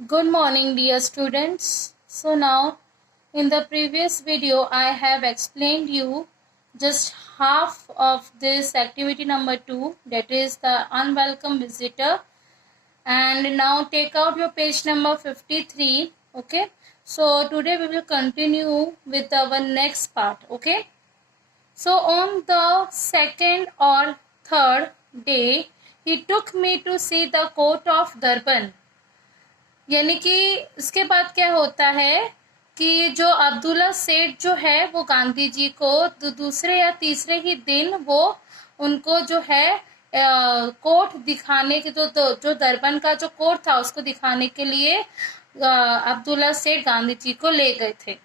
Good morning, dear students. So now, in the previous video, I have explained you just half of this activity number 2, that is the unwelcome visitor. And now take out your page number 53. Okay. So today we will continue with our next part. Okay. So on the second or third day, he took me to see the court of Durban. यानी कि इसके बाद क्या होता है कि जो अब्दुल्ला सेठ जो है वो गांधी जी को दूसरे या तीसरे ही दिन वो उनको जो है कोर्ट दिखाने के जो दर्पण का जो कोर्ट था उसको दिखाने के लिए अब्दुल्ला सेठ गांधी जी को ले गए थे.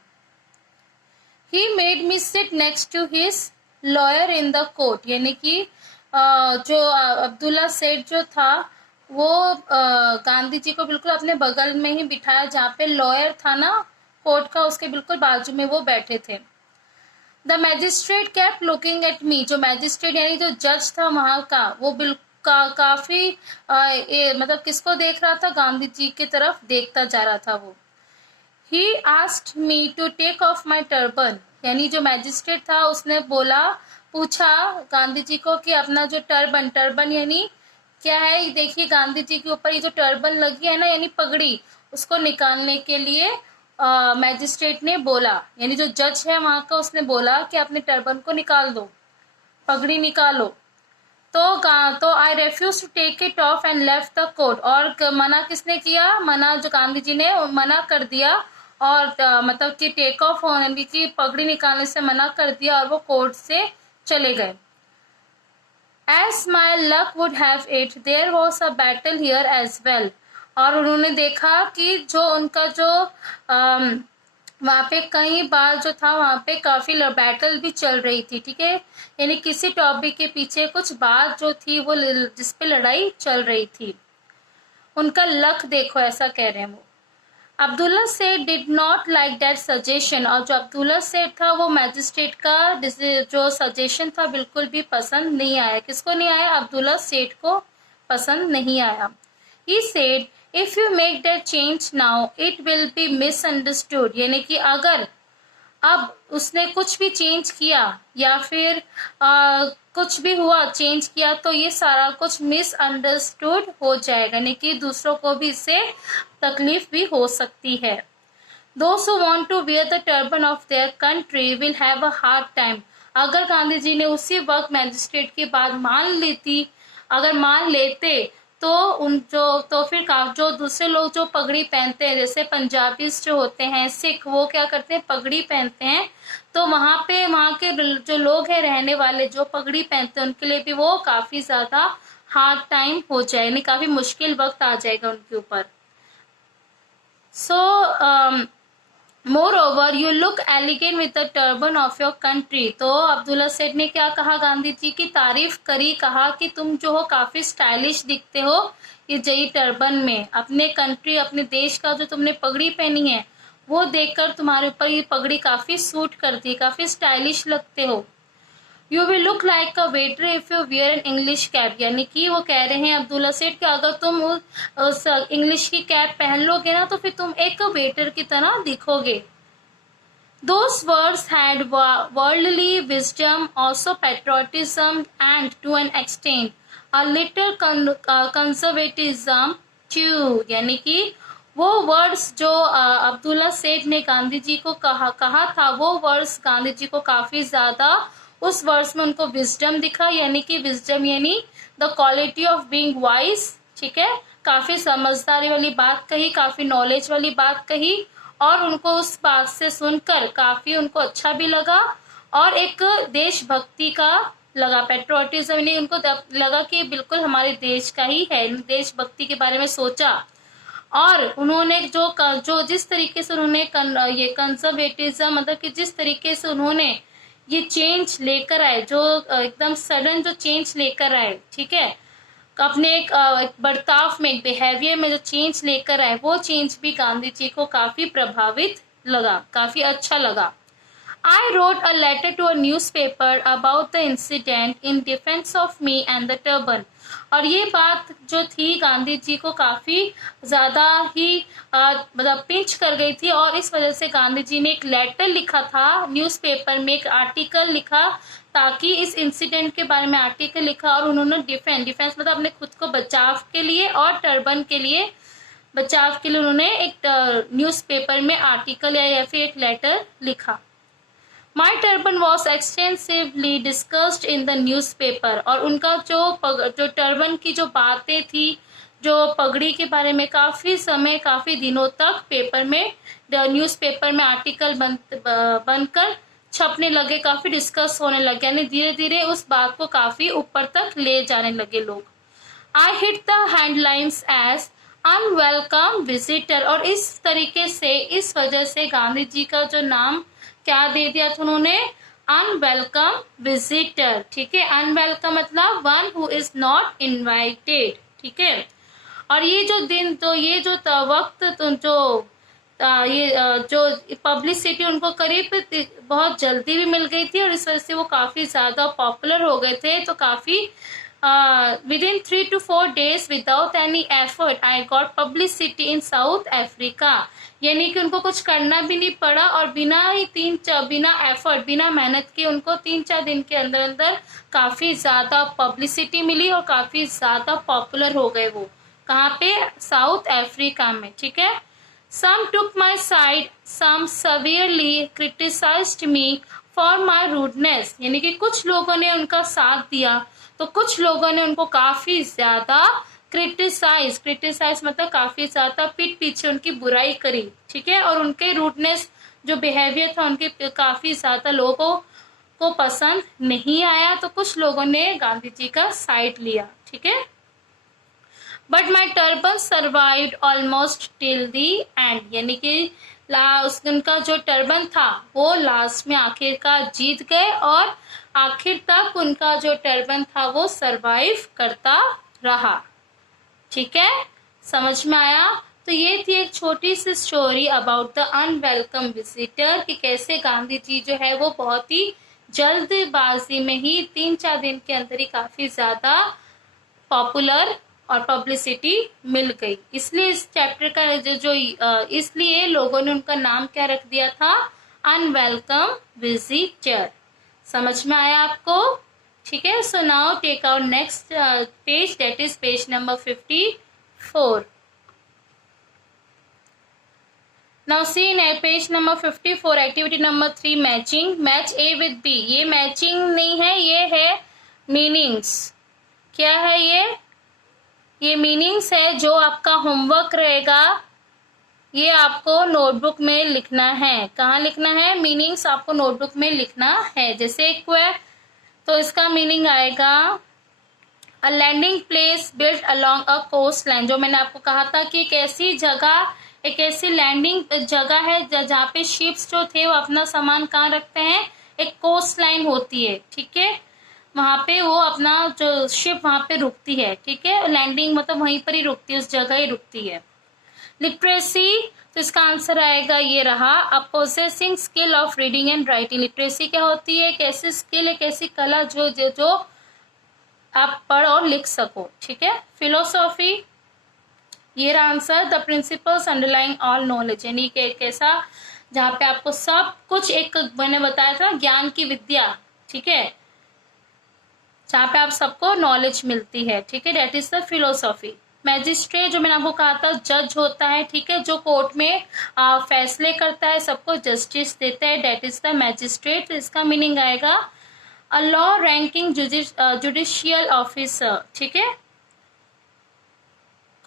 He made me sit next to his lawyer in the court. यानी कि जो अब्दुल्ला सेठ जो था वो गांधी जी को बिल्कुल अपने बगल में ही बिठाया, जहाँ पे लॉयर था ना कोर्ट का, उसके बिल्कुल बाजू में वो बैठे थे. The magistrate kept looking at me. जो मैजिस्ट्रेट यानी जो जज था वहां का, वो काफी मतलब किसको देख रहा था? गांधी जी की तरफ देखता जा रहा था वो. He asked me to take off my turban. यानी जो मैजिस्ट्रेट था उसने पूछा गांधी जी को कि अपना जो टर्बन यानी क्या है? देखिए गांधी जी के ऊपर ये जो टर्बन लगी है ना, यानी पगड़ी, उसको निकालने के लिए मैजिस्ट्रेट ने बोला, यानी जो जज है वहां का, उसने बोला कि अपने टर्बन को निकाल दो, पगड़ी निकालो. तो I refuse to take it off and left the court. और मना किसने किया? मना जो गांधी जी ने मना कर दिया, और मतलब कि टेक ऑफ होने की, पगड़ी निकालने से मना कर दिया, और वो कोर्ट से चले गए. As my luck would have it, there was a battle here as well. और उन्होंने देखा कि जो उनका जो वहाँ पे कई बार जो था वहाँ पे काफी बैटल भी चल रही थी. ठीक है, यानी किसी टॉपिक के पीछे कुछ बात जो थी वो जिसपे लड़ाई चल रही थी. उनका लक देखो, ऐसा कह रहे हैं वो. अब्दुल्ला सेठ did not like that suggestion. और जो अब्दुल्ला सेठ था वो मैजिस्ट्रेट का जो सजेशन था बिल्कुल भी पसंद नहीं आया. किसको नहीं आया? अब्दुल्ला सेठ को पसंद नहीं आया. He said if you make that change now it will be misunderstood. यानी कि अगर अब उसने कुछ भी चेंज किया या फिर कुछ भी हुआ, चेंज किया, तो ये सारा कुछ मिसअंडरस्टूड हो जाएगा, यानी कि दूसरों को भी इससे तकलीफ भी हो सकती है. Those who want to wear the turban of their country will have a hard time. अगर गांधी जी ने उसी वक्त मैजिस्ट्रेट की बात अगर मान लेते तो फिर जो दूसरे लोग जो पगड़ी पहनते हैं, जैसे पंजाबी जो होते हैं, सिख, वो क्या करते हैं? पगड़ी पहनते हैं. तो वहां के जो लोग हैं रहने वाले जो पगड़ी पहनते हैं, उनके लिए भी वो काफी ज्यादा हार्ड टाइम हो जाए, यानी काफी मुश्किल वक्त आ जाएगा उनके ऊपर. So moreover you look elegant with the turban of your country. तो अब्दुल्ला सेठ ने क्या कहा? गांधी जी की तारीफ करी, कहा कि तुम जो हो काफी स्टाइलिश दिखते हो ये जई टर्बन में. अपने कंट्री, अपने देश का जो तुमने पगड़ी पहनी है वो देखकर तुम्हारे ऊपर ये पगड़ी काफी सूट करती है, काफी स्टाइलिश लगते हो. You will look like a waiter if you wear an English cap. यानी कि वो कह रहे हैं अब्दुल्ला सेठ कि अगर तुम उस इंग्लिश की कैप पहन लोगे ना तो फिर तुम एक वेटर की तरह दिखोगे. Those words had worldly wisdom, also patriotism, and to an extent a little conservatism too. यानी कि वो वर्ड्स जो अब्दुल्ला सेठ ने गांधी जी को कहा था, वो वर्ड्स गांधी जी को काफी ज्यादा, उस वर्ड्स में उनको विजडम दिखा. यानी कि विजडम यानी the quality of being wise. ठीक है, काफी समझदारी वाली बात कही, काफी नॉलेज वाली बात कही, और उनको उस बात से सुनकर काफी उनको अच्छा भी लगा, और एक देशभक्ति का लगा, पेट्रोटिज्म, यानी उनको लगा कि बिल्कुल हमारे देश का ही है. देशभक्ति के बारे में सोचा, और उन्होंने जो जिस तरीके से उन्होंने ये कंजर्वेटिज्म, मतलब कि जिस तरीके से उन्होंने ये चेंज लेकर आए, जो एकदम सडन जो चेंज लेकर आए, ठीक है, अपने एक बर्ताव में, एक बिहेवियर में जो चेंज लेकर आए, वो चेंज भी गांधी जी को काफी प्रभावित लगा, काफी अच्छा लगा. I wrote a letter to a newspaper about the incident in defense of me and the turban. और ये बात जो थी गांधी जी को काफ़ी ज़्यादा ही मतलब पिंच कर गई थी, और इस वजह से गांधी जी ने एक लेटर लिखा था न्यूज़पेपर में, एक आर्टिकल लिखा, ताकि इस इंसिडेंट के बारे में आर्टिकल लिखा, और उन्होंने डिफेंस मतलब अपने खुद को बचाव के लिए और टर्बन के लिए बचाव के लिए उन्होंने एक न्यूज़पेपर में आर्टिकल या फिर एक लेटर लिखा। My turban was extensively discussed in the newspaper, और उनका जो टर्बन की जो बातें थी, जो पगड़ी के बारे में काफ़ी दिनों तक पेपर में न्यूज़पेपर में आर्टिकल बनकर छपने लगे, काफ़ी डिस्कस होने लगे, यानी धीरे धीरे उस बात को काफ़ी ऊपर तक ले जाने लगे लोग। I hit the headlines as unwelcome visitor, और इस तरीके से इस वजह से गांधी जी का जो नाम क्या दे दिया था उन्होंने, अनवेलकम विजिटर। ठीक है, अनवेलकम मतलब one who is not invited. ठीक है, और ये जो दिन तो ये जो वक्त तो जो ये जो पब्लिसिटी उनको करीब बहुत जल्दी भी मिल गई थी, और इस वजह से वो काफ़ी ज़्यादा पॉपुलर हो गए थे। तो काफ़ी within 3 to 4 days without any effort I got publicity in South Africa, यानी कि उनको कुछ करना भी नहीं पड़ा, और बिना एफर्ट, बिना मेहनत के उनको 3-4 दिन के अंदर अंदर काफ़ी ज़्यादा पब्लिसिटी मिली और काफ़ी ज़्यादा पॉपुलर हो गए वो। कहाँ पे? साउथ अफ्रीका में। ठीक है, some took my side, some severely criticized me for my rudeness, यानी कि कुछ लोगों ने उनका साथ दिया तो कुछ लोगों ने उनको काफ़ी ज़्यादा क्रिटिसाइज मतलब काफ़ी ज़्यादा पीठ पीछे उनकी बुराई करी। ठीक है, और उनके रूडनेस जो बिहेवियर था उनके काफ़ी ज़्यादा लोगों को पसंद नहीं आया, तो कुछ लोगों ने गांधी जी का साइड लिया। ठीक है, but my turban survived almost till the and, यानी कि उनका जो टर्बन था वो लास्ट में आखिरकार जीत गए, और आखिर तक उनका जो टर्बन था वो सरवाइव करता रहा। ठीक है, समझ में आया? तो ये थी एक छोटी सी story about the unwelcome visitor, कि कैसे गांधी जी जो है वो बहुत ही जल्दबाजी में ही 3-4 दिन के अंदर ही काफ़ी ज़्यादा पॉपुलर और पब्लिसिटी मिल गई। इसलिए इस चैप्टर का इसलिए लोगों ने उनका नाम क्या रख दिया था? Unwelcome visitor. समझ में आया आपको? ठीक है, so now take out next page, that is page number 54। Now see in page number 54 activity number 3 matching, match A with B. ये मैचिंग नहीं है, ये है मीनिंग्स। क्या है ये मीनिंग्स है। जो आपका होमवर्क रहेगा ये आपको नोटबुक में लिखना है। कहाँ लिखना है? मीनिंग्स आपको नोटबुक में लिखना है। जैसे तो इसका मीनिंग आएगा a landing place built along a coast line. जो मैंने आपको कहा था कि एक ऐसी लैंडिंग जगह है जहाँ पे शिप्स जो थे वो अपना सामान कहाँ रखते हैं? एक कोस्ट लाइन होती है। ठीक है, वहाँ पे वो अपना जो शिप वहाँ पे रुकती है। ठीक है, लैंडिंग मतलब वहीं पर ही रुकती है, उस जगह ही रुकती है। लिटरेसी, तो इसका आंसर आएगा ये रहा, a possessing skill of reading and writing. Literacy क्या होती है? एक ऐसी स्किल, एक ऐसी कला जो आप पढ़ और लिख सको। ठीक है, फिलोसॉफी, ये रहा answer, the principles underlying all knowledge, यानी कि एक ऐसा जहाँ पे आपको सब कुछ, एक मैंने बताया था ज्ञान की विद्या। ठीक है, जहाँ पे आप सबको नॉलेज मिलती है। ठीक है, that is the philosophy. Magistrate, जो मैंने आपको कहा था जज होता है। ठीक है, जो कोर्ट में फैसले करता है, सबको जस्टिस देता है, डेट इज द मैजिस्ट्रेट। इसका मीनिंग आएगा a law ranking judicial officer. ठीक है,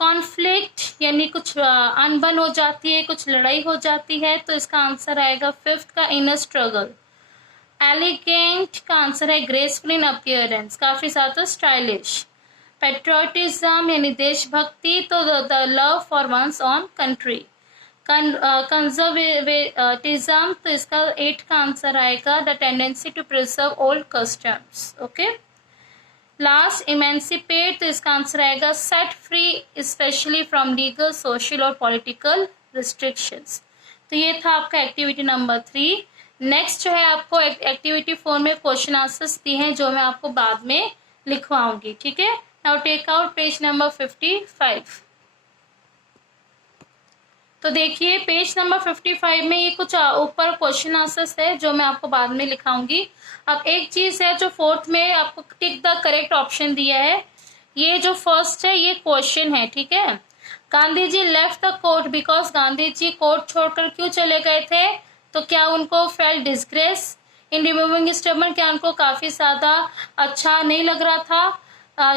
कॉन्फ्लिक्ट, यानी कुछ अनबन हो जाती है, कुछ लड़ाई हो जाती है, तो इसका आंसर आएगा 5th का इनर स्ट्रगल। एलिगेंट का आंसर है ग्रेसफुल इन अपीयरेंस, काफी ज्यादा स्टाइलिश। पेट्रियोटिज्म यानी देशभक्ति, तो the love for one's own country. Conservatism, तो इसका 8 का आंसर आएगा the tendency to preserve old customs. Okay, last emancipate, तो इसका आंसर आएगा set free especially from legal, social और पॉलिटिकल रिस्ट्रिक्शंस। तो ये था आपका एक्टिविटी नंबर 3। नेक्स्ट जो है आपको एक्टिविटी 4 में क्वेश्चन आंसर्स दिए हैं जो मैं आपको बाद में लिखवाऊंगी, ठीक है। Now take out page number 55। तो देखिए पेज नंबर 55 में ये कुछ ऊपर क्वेश्चन आंसर्स है जो मैं आपको बाद में लिखाऊंगी। अब एक चीज है जो फोर्थ में आपको टिक द करेक्ट ऑप्शन दिया है, ये जो फर्स्ट है ये क्वेश्चन है, ठीक है। Gandhi ji left the court because, Gandhi ji court छोड़कर क्यों चले गए थे? तो क्या उनको फेल डिस्ग्रेस इन रिमूविंग स्टर्बन, क्या उनको काफी ज्यादा अच्छा नहीं लग रहा था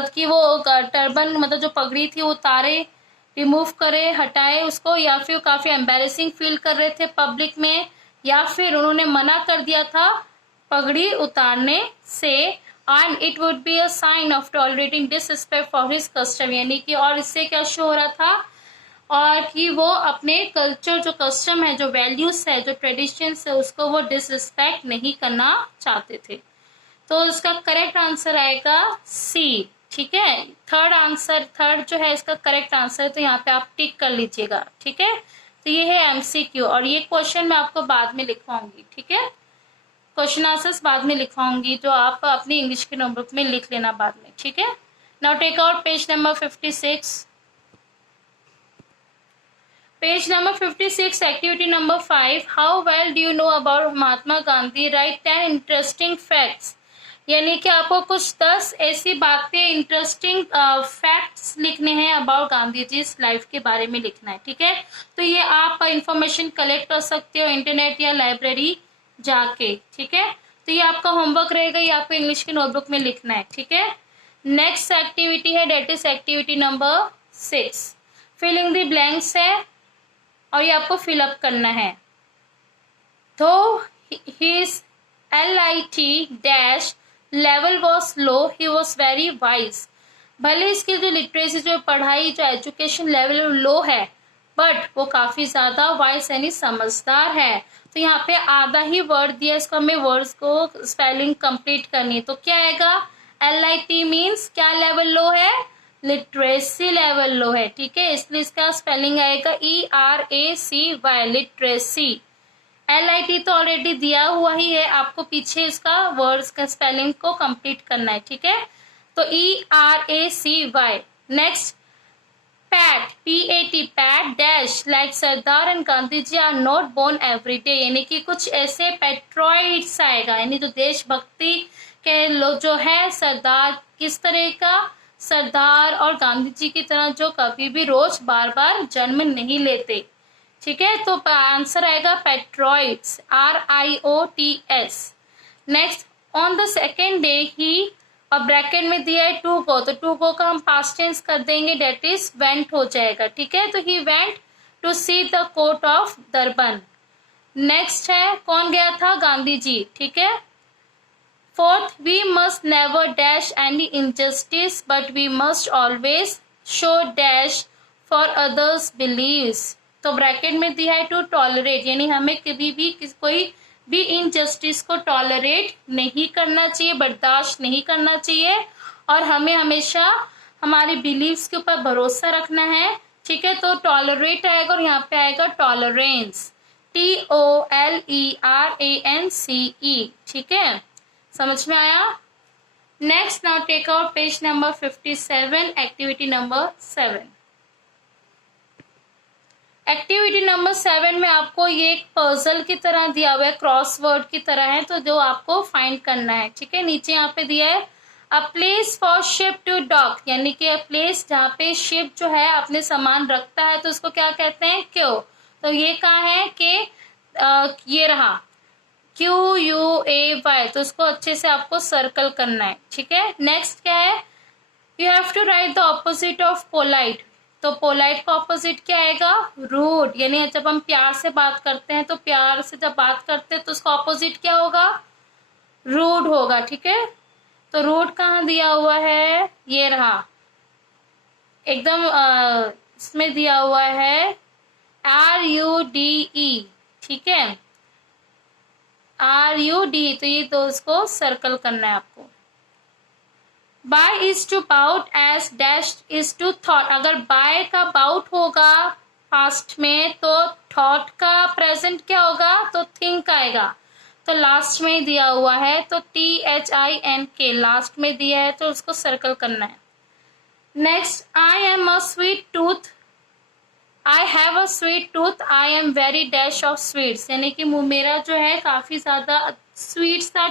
कि वो टर्बन मतलब जो पगड़ी थी वो उतारे, रिमूव करे, हटाए उसको, या फिर काफी एम्बेरसिंग फील कर रहे थे पब्लिक में, या फिर उन्होंने मना कर दिया था पगड़ी उतारने से। And it would be a sign of tolerating disrespect for his custom, यानी कि और इससे क्या शो हो रहा था और कि वो अपने कल्चर जो कस्टम है, जो वैल्यूज है, जो ट्रेडिशंस है, उसको वो डिसरिस्पेक्ट नहीं करना चाहते थे। तो इसका करेक्ट आंसर आएगा सी, ठीक है। थर्ड आंसर, थर्ड जो है इसका करेक्ट आंसर, तो यहाँ पे आप टिक कर लीजिएगा, ठीक है। तो ये है एमसीक्यू और ये क्वेश्चन मैं आपको बाद में लिखवाऊंगी, ठीक है। क्वेश्चन आंसर्स बाद में लिखवाऊंगी जो आप अपनी इंग्लिश के नोटबुक में लिख लेना बाद में, ठीक है। Now take out page number 56। Page number 56, activity number 5। How well do you know about Mahatma Gandhi? Write 10 interesting facts, यानी कि आपको कुछ 10 ऐसी बातें इंटरेस्टिंग फैक्ट्स लिखने हैं अबाउट गांधी जी लाइफ के बारे में लिखना है, ठीक है। तो ये आप इंफॉर्मेशन कलेक्ट कर सकते हो इंटरनेट या लाइब्रेरी जाके, ठीक है। तो ये आपका होमवर्क रहेगा, ये आपको इंग्लिश के नोटबुक में लिखना है, ठीक है। नेक्स्ट एक्टिविटी है that is activity number 6। Filling the blanks है और ये आपको फिलअप करना है। तो his LIT dash level was low, he was very wise. भले इसकी जो लिटरेसी, जो पढ़ाई, जो एजुकेशन लेवल लो है, बट वो काफी ज्यादा वाइज यानी समझदार है। तो यहाँ पे आधा ही वर्ड दिया, इसको हमें वर्ड्स को स्पेलिंग कंप्लीट करनी है। तो क्या आएगा? LIT मीन्स क्या लेवल लो है? लिटरेसी लेवल लो है, ठीक है। इसलिए इसका स्पेलिंग आएगा ERACY, लिटरेसी। LIT तो ऑलरेडी दिया हुआ ही है, आपको पीछे इसका वर्ड्स का स्पेलिंग को कंप्लीट करना है, ठीक है। तो ERACY। Next pat, PAT, pat dash like Sardar and Gandhi ji are not born every day, यानी कि कुछ ऐसे पेट्रोइड्स आएगा, यानी जो देशभक्ति के लोग जो है, सरदार किस तरह का? सरदार और गांधी जी की तरह जो कभी भी रोज बार बार जन्म नहीं लेते, ठीक है। तो आंसर आएगा पेट्रॉइड्स, RIOTS। Next on the second day ही, और ब्रैकेट में दिया है टू गो, तो टू गो का हम पास्ट टेंस कर देंगे, डेट इज वेंट हो जाएगा, ठीक है। तो he went to see the court of Durban. Next है कौन गया था? गांधी जी, ठीक है। Fourth, we must never dash any injustice but we must always show dash for others believes. तो ब्रैकेट में दिया है टू टॉलरेट, यानी हमें कभी भी कोई भी इनजस्टिस को टॉलरेट नहीं करना चाहिए, बर्दाश्त नहीं करना चाहिए, और हमें हमेशा हमारी बिलीव्स के ऊपर भरोसा रखना है, ठीक है। तो टॉलरेट आएगा और यहाँ पे आएगा टॉलरेंस, TOLERANCE, ठीक है। समझ में आया? Next now take out page number 57, activity number 7। Activity number 7 में आपको ये एक पजल की तरह दिया हुआ है, क्रॉसवर्ड की तरह है, तो जो आपको फाइंड करना है, ठीक है। नीचे यहाँ पे दिया है a place for ship to dock, यानी कि प्लेस जहाँ पे शिप जो है अपने सामान रखता है, तो उसको क्या कहते हैं? क्यों। तो ये कहाँ है कि ये रहा QUAY, तो उसको अच्छे से आपको सर्कल करना है, ठीक है। नेक्स्ट क्या है? You have to write the opposite of polite, तो पोलाइट का ऑपोजिट क्या आएगा? रूड, यानी जब हम प्यार से बात करते हैं, तो प्यार से जब बात करते हैं तो उसका ऑपोजिट क्या होगा? रूड होगा, ठीक है। तो रूड कहाँ दिया हुआ है? ये रहा एकदम इसमें दिया हुआ है RUDE, ठीक है, RUD, तो ये दो इसको सर्कल करना है आपको। Buy is to bought as dash is to thought, अगर बाय का बाउट होगा पास्ट में तो थॉट का प्रेजेंट क्या होगा? तो थिंक आएगा। तो लास्ट में ही दिया हुआ है, तो THINK लास्ट में दिया है तो उसको सर्कल करना है। Next, I am a sweet tooth, I have a sweet tooth, I am very dash of sweets, यानी कि मेरा जो है काफ़ी ज़्यादा स्वीट्स का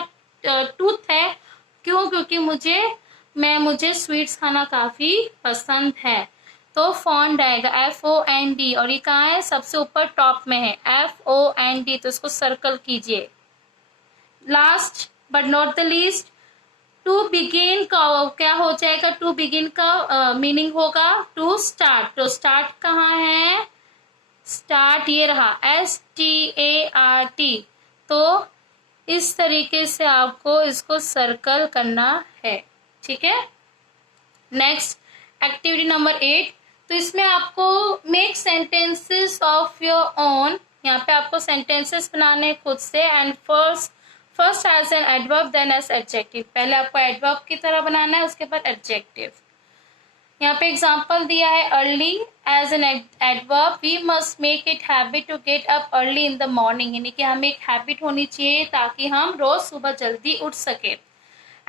टूथ है। क्यों? क्योंकि मुझे स्वीट्स खाना काफ़ी पसंद है। तो फॉन्ड आएगा FOND, और ये कहाँ है? सबसे ऊपर टॉप में है FOND, तो इसको सर्कल कीजिए। Last but not the least, to begin का क्या हो जाएगा? टू बिगिन का मीनिंग होगा टू स्टार्ट। तो स्टार्ट कहाँ है? स्टार्ट ये रहा START। तो इस तरीके से आपको इसको सर्कल करना है, ठीक है। Next, activity number 8। तो इसमें आपको make sentences of your own, यहाँ पे आपको सेंटेंसेस बनाने खुद से, and first as an adverb then as adjective. पहले आपको एडवर्ब की तरह बनाना है, उसके बाद एडजेक्टिव। यहाँ पे एग्जाम्पल दिया है early as an adverb, we must make it habit to get up early in the morning, यानी कि हमें एक हैबिट होनी चाहिए ताकि हम रोज सुबह जल्दी उठ सके।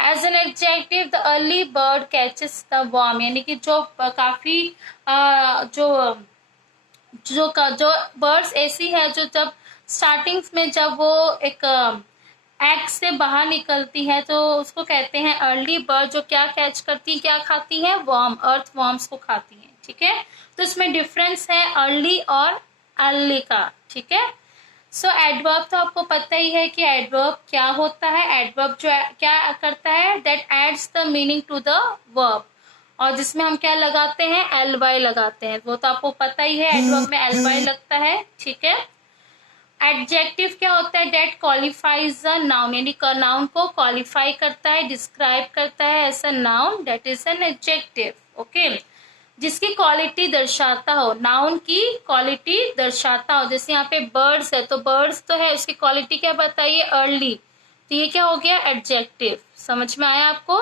As an adjective, the early bird catches the worm, यानी कि जो काफी जो बर्ड्स ऐसी है जो जब स्टार्टिंग में जब वो एक एग से बाहर निकलती है तो उसको कहते हैं अर्ली बर्ड, जो क्या कैच करती है, क्या खाती है? वर्म, अर्थ वर्म्स को खाती है, ठीक है। तो इसमें डिफरेंस है अर्ली और अर्ली का, ठीक है। सो एडवर्ब तो आपको पता ही है कि एडवर्ब क्या होता है। एडवर्ब जो क्या करता है? That adds the meaning to the verb, और जिसमें हम क्या लगाते हैं? LY लगाते हैं। वो तो आपको पता ही है, एडवर्ब में LY लगता है, ठीक है। एडजेक्टिव क्या होता है? डेट क्वालिफाइज द नाउन, यानी नाउन को क्वालिफाई करता है, डिस्क्राइब करता है as a noun, that is an adjective, okay. जिसकी क्वालिटी दर्शाता हो, नाउन की क्वालिटी दर्शाता हो। जैसे यहाँ पे बर्ड्स है, तो बर्ड्स तो है, उसकी क्वालिटी क्या बताइए? अर्ली, तो ये क्या हो गया? एडजेक्टिव। समझ में आया आपको?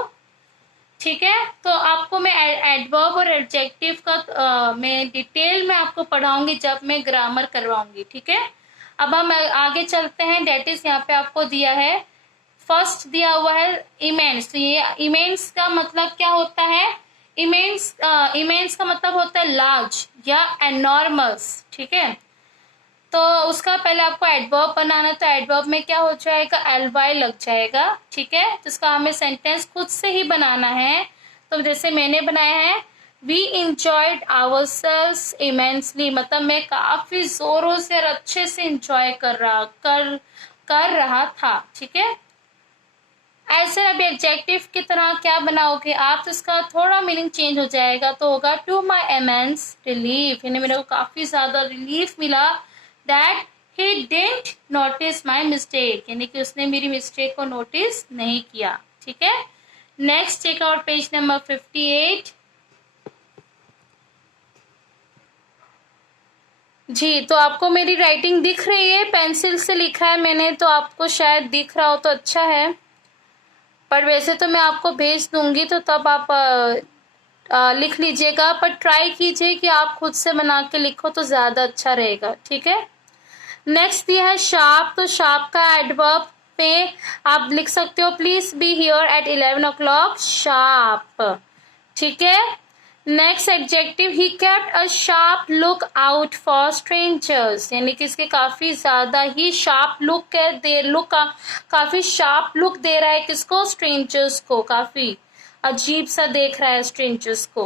ठीक है। तो आपको मैं एडवर्ब और एडजेक्टिव का मैं डिटेल में आपको पढ़ाऊंगी जब मैं ग्रामर करवाऊंगी, ठीक है। अब हम आगे चलते हैं। डेट इज यहाँ पे आपको दिया है, फर्स्ट दिया हुआ है इमेंस। तो ये इमेंस का मतलब क्या होता है? इमेंस का मतलब होता है लार्ज या एनॉर्मस, ठीक है। तो उसका पहले आपको एडवर्ब बनाना है, तो एडवर्ब में क्या हो जाएगा? LY लग जाएगा, ठीक है। तो इसका हमें सेंटेंस खुद से ही बनाना है। तो जैसे मैंने बनाया है, वी इंजॉयड आवरसेल्व्स इमेंसली, मतलब मैं काफी जोरों से और अच्छे से इंजॉय कर रहा था, ठीक है। ऐसे अभी एडजेक्टिव की तरह क्या बनाओगे आप? तो इसका थोड़ा मीनिंग चेंज हो जाएगा, तो होगा टू माई इमेंस रिलीफ, यानी मेरे को काफी ज्यादा रिलीफ मिला, that he didn't notice my mistake, यानी कि उसने मेरी मिस्टेक को नोटिस नहीं किया, ठीक है। Next, check out page number 58। जी, तो आपको मेरी राइटिंग दिख रही है? पेंसिल से लिखा है मैंने, तो आपको शायद दिख रहा हो तो अच्छा है, पर वैसे तो मैं आपको भेज दूंगी, तो तब आप लिख लीजिएगा, पर ट्राई कीजिए कि आप खुद से बना के लिखो तो ज्यादा अच्छा रहेगा, ठीक है। नेक्स्ट दिया है शार्प। तो शार्प का एडवर्ब पे आप लिख सकते हो, please be here eight 11 o'clock, sharp, ठीक है। Next adjective, he kept a sharp look out for strangers, यानी कि इसके काफी ज्यादा ही शार्प लुक काफी शार्प लुक दे रहा है किसको? स्ट्रेंजर्स को, काफी अजीब सा देख रहा है स्ट्रेंजर्स को।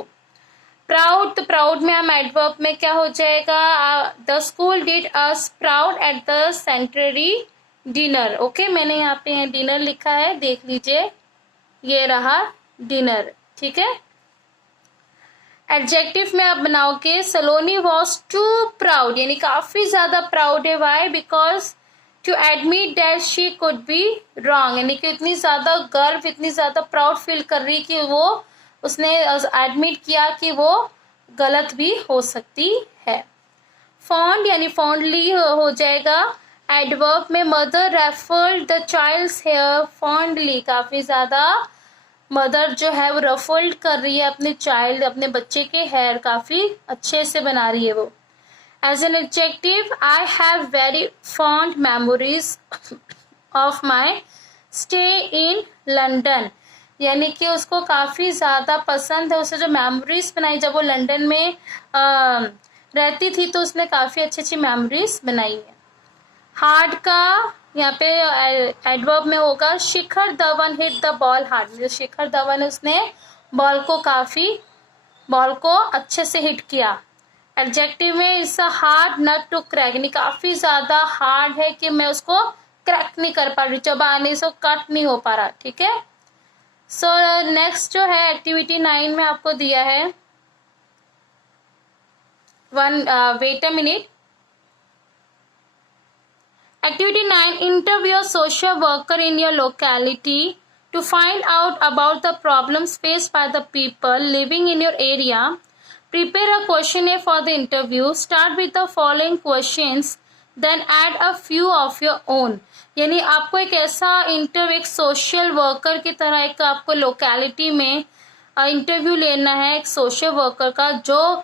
प्राउड, तो प्राउड में हम एडवर्ब में क्या हो जाएगा? The school did us proud at the sanitary dinner, okay. मैंने यहाँ पे डिनर लिखा है, देख लीजिए, ये रहा डिनर, ठीक है। एडजेक्टिव में आप बनाओगे, सलोनी वॉज टू प्राउड, यानी काफी ज्यादा प्राउड है। Why? Because to admit that she could be wrong, यानी कि इतनी ज्यादा गर्व, इतनी ज्यादा प्राउड फील कर रही कि उसने एडमिट किया कि वो गलत भी हो सकती है। फॉन्ड यानी फॉन्डली हो जाएगा एडवर्ब में। Mother referred the child's hair fondly, काफी ज्यादा मदर जो है वो रफल्ड कर रही है अपने बच्चे के हेयर, काफी अच्छे से बना रही है वो। As an adjective, I have very fond memories of my stay in London, यानी कि उसको काफ़ी ज़्यादा पसंद है, उसे जो मेमोरीज बनाई जब वो लंदन में रहती थी तो उसने काफ़ी अच्छी अच्छी मेमोरीज बनाई है। हार्ड का यहाँ पे एडवर्ब में होगा Shikhar Dhawan hit the ball hard, Shikhar Dhawan उसने बॉल को अच्छे से हिट किया। एडजेक्टिव में it's a hard nut to crack, यानी काफ़ी ज़्यादा हार्ड है कि मैं उसको क्रैक नहीं कर पा रही, चबाने से कट नहीं हो पा रहा, ठीक है। सो नेक्स्ट जो है एक्टिविटी 9 में आपको दिया है wait a minute. Activity 9, interview a social worker in your locality to find out about the problems faced by the people living in your area. Prepare a questionnaire for the interview. Start with the following questions, then add a few of your own. यानी आपको एक ऐसा interview, एक social worker की तरह एक आपको locality में इंटरव्यू लेना है एक सोशल वर्कर का, जो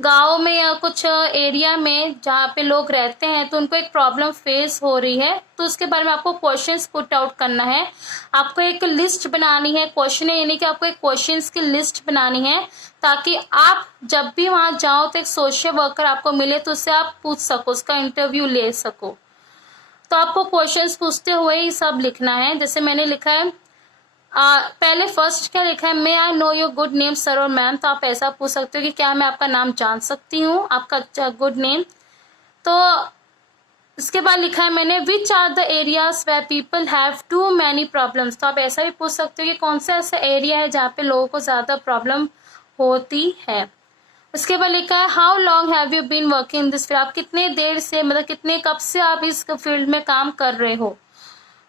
गाँव में या कुछ एरिया में जहाँ पे लोग रहते हैं तो उनको एक प्रॉब्लम फेस हो रही है, तो उसके बारे में आपको क्वेश्चंस पुट आउट करना है। आपको एक लिस्ट बनानी है, क्वेश्चन है यानी कि आपको एक क्वेश्चंस की लिस्ट बनानी है ताकि आप जब भी वहाँ जाओ तो एक सोशल वर्कर आपको मिले तो उससे आप पूछ सको, उसका इंटरव्यू ले सको। तो आपको क्वेश्चंस पूछते हुए ही सब लिखना है। जैसे मैंने लिखा है पहले फर्स्ट क्या लिखा है, may I know your good name sir और मैम, तो आप ऐसा पूछ सकते हो कि क्या मैं आपका नाम जान सकती हूँ, आपका अच्छा गुड नेम। तो इसके बाद लिखा है मैंने which are the areas where people have too many problems, तो आप ऐसा भी पूछ सकते हो कि कौन सा ऐसा एरिया है जहाँ पे लोगों को ज़्यादा प्रॉब्लम होती है। उसके बाद लिखा है how long have you been working in this field, आप कितने देर से मतलब कितने कब से आप इस फील्ड में काम कर रहे हो,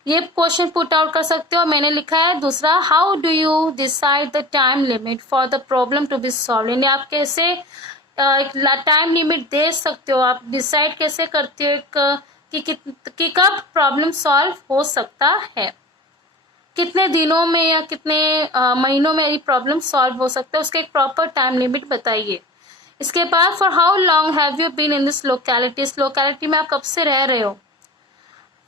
ये क्वेश्चन पुट आउट कर सकते हो। मैंने लिखा है दूसरा how do you decide the time limit for the problem to be solve, यानी आप कैसे टाइम लिमिट दे सकते हो, आप डिसाइड कैसे करते हो कि कब प्रॉब्लम सॉल्व हो सकता है, कितने दिनों में या कितने महीनों में ये प्रॉब्लम सॉल्व हो सकता है, उसका एक प्रॉपर टाइम लिमिट बताइए। इसके बाद for how long have you been in this locality, इस लोकेलिटी में आप कब से रह रहे हो।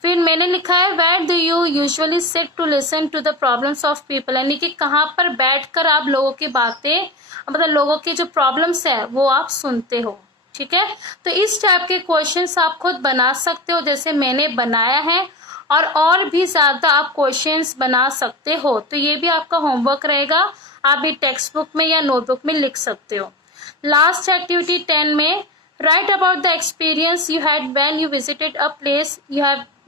फिर मैंने लिखा है where do you usually sit to listen to the problems of people, यानी कि कहाँ पर बैठकर आप लोगों की बातें मतलब लोगों की जो प्रॉब्लम्स है वो आप सुनते हो, ठीक है। तो इस टाइप के क्वेश्चंस आप खुद बना सकते हो जैसे मैंने बनाया है, और भी ज़्यादा आप क्वेश्चंस बना सकते हो। तो ये भी आपका होमवर्क रहेगा, आप ये टेक्स्ट बुक में या नोटबुक में लिख सकते हो। लास्ट एक्टिविटी 10 में write about the experience you had when you visited a place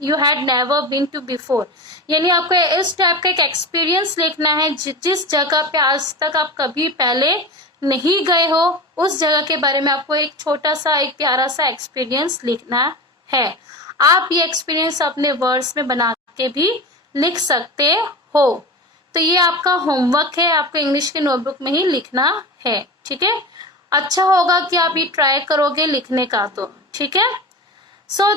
you had never been to before, यानी आपको इस टाइप का एक एक्सपीरियंस लिखना है जिस जगह पे आज तक आप कभी पहले नहीं गए हो, उस जगह के बारे में आपको एक छोटा सा एक प्यारा सा एक्सपीरियंस लिखना है। आप ये एक्सपीरियंस अपने वर्ड्स में बना के भी लिख सकते हो। तो ये आपका होमवर्क है, आपको इंग्लिश के नोटबुक में ही लिखना है, ठीक है। अच्छा होगा कि आप ये ट्राई करोगे लिखने का, तो ठीक है। So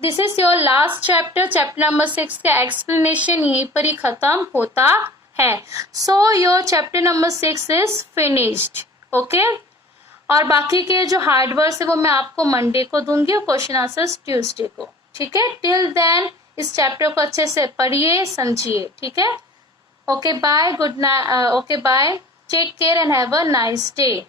this is your last chapter number 6 का एक्सप्लेनेशन यहीं पर ही खत्म होता है। So your chapter number 6 is finished, okay. और बाकी के जो हार्ड वर्ड्स है वो मैं आपको मंडे को दूंगी और क्वेश्चन आंसर्स ट्यूसडे को, ठीक है। टिल देन इस चैप्टर को अच्छे से पढ़िए समझिए, ठीक है। Okay bye, good night, okay bye, take care and have a nice day.